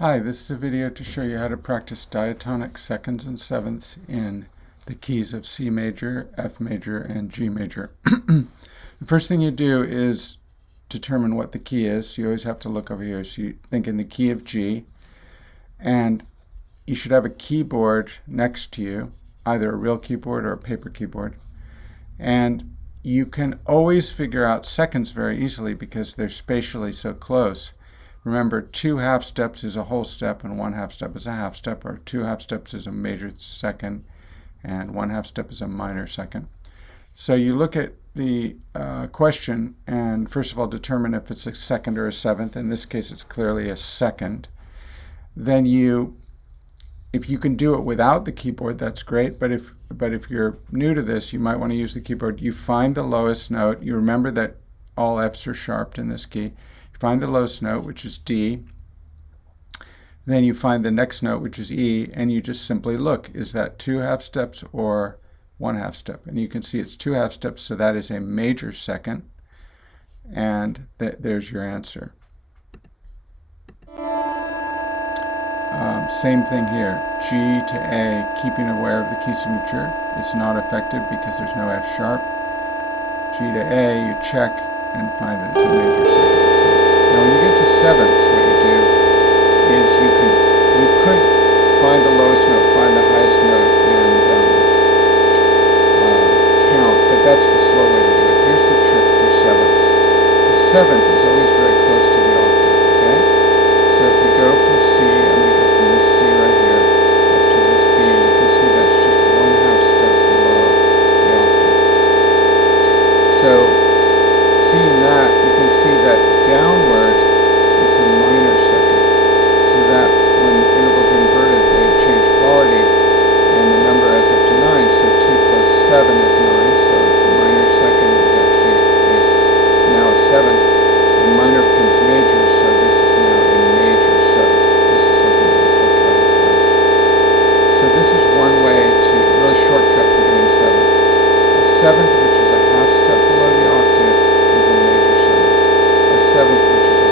Hi, this is a video to show you how to practice diatonic seconds and sevenths in the keys of C major, F major, and G major. The first thing you do is determine what the key is. So you always have to look over here. So you think in the key of G, and you should have a keyboard next to you, either a real keyboard or a paper keyboard. And you can always figure out seconds very easily because they're spatially so close. Remember, 2 half steps is a whole step and 1 half step is a half step, or 2 half steps is a major second and 1 half step is a minor second. So you look at the question and first of all determine if it's a second or a seventh. In this case it's clearly a second. Then if you can do it without the keyboard, that's great, but if you're new to this, you might want to use the keyboard. You find the lowest note. You remember that all F's are sharped in this key. Find the lowest note, which is D. Then you find the next note, which is E, and you just simply look. Is that 2 half steps or 1 half step? And you can see it's 2 half steps, so that is a major second. And there's your answer. Same thing here. G to A, keeping aware of the key signature, is not affected because there's no F sharp. G to A, you check and find that it's a major second. Now when you get to sevenths, what you do is you could find the lowest note, find the highest note, and count, but that's the slow way to do it. Here's the trick for sevenths. The seventh is always very close to the octave, okay? So if you go from C, I'm going to go from this C right here up to this B, you can see that's just 1 half step below the octave. So seeing that, you can see that downward it's a minor second, so that when intervals are inverted they change quality and the number adds up to 9, so 2 plus 7 is 9, so a minor second is actually now a seventh, and minor becomes major, so this is now a major seventh. This is something that we talked about in class. So this is one way to really shortcut for doing sevenths. A seventh, which is a half step below the octave, is a major seventh. A seventh, which is a